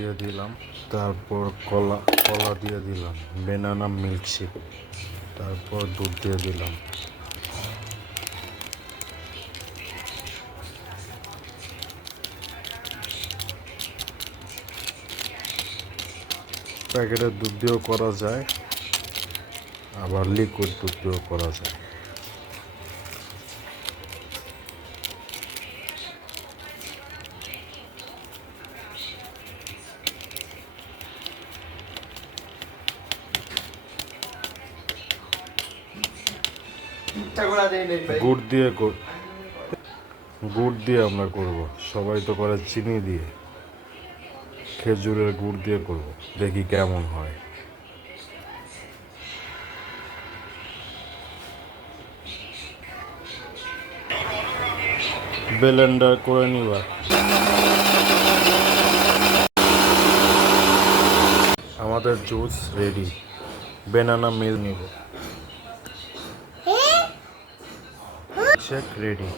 দিয়ে দিলাম, তারপর কলা কলা দিয়ে দিলাম, বেনানা মিল্কশেক, তারপর দুধ দিয়ে দিলাম। প্যাকেটের দুধ দিয়েও করা যায়, আবার লিকুইড দুধ দিয়েও করা যায়। গুড় দিয়ে গুড় দিয়ে আমরা করব, সবাই তো করে চিনি দিয়ে, খেজুরের গুড় দিয়ে করব, দেখি কেমন হয়। ব্লেন্ডার করে নিবা। আমাদের জুস রেডি, বেনানা মিল নিব, শেক রেডি।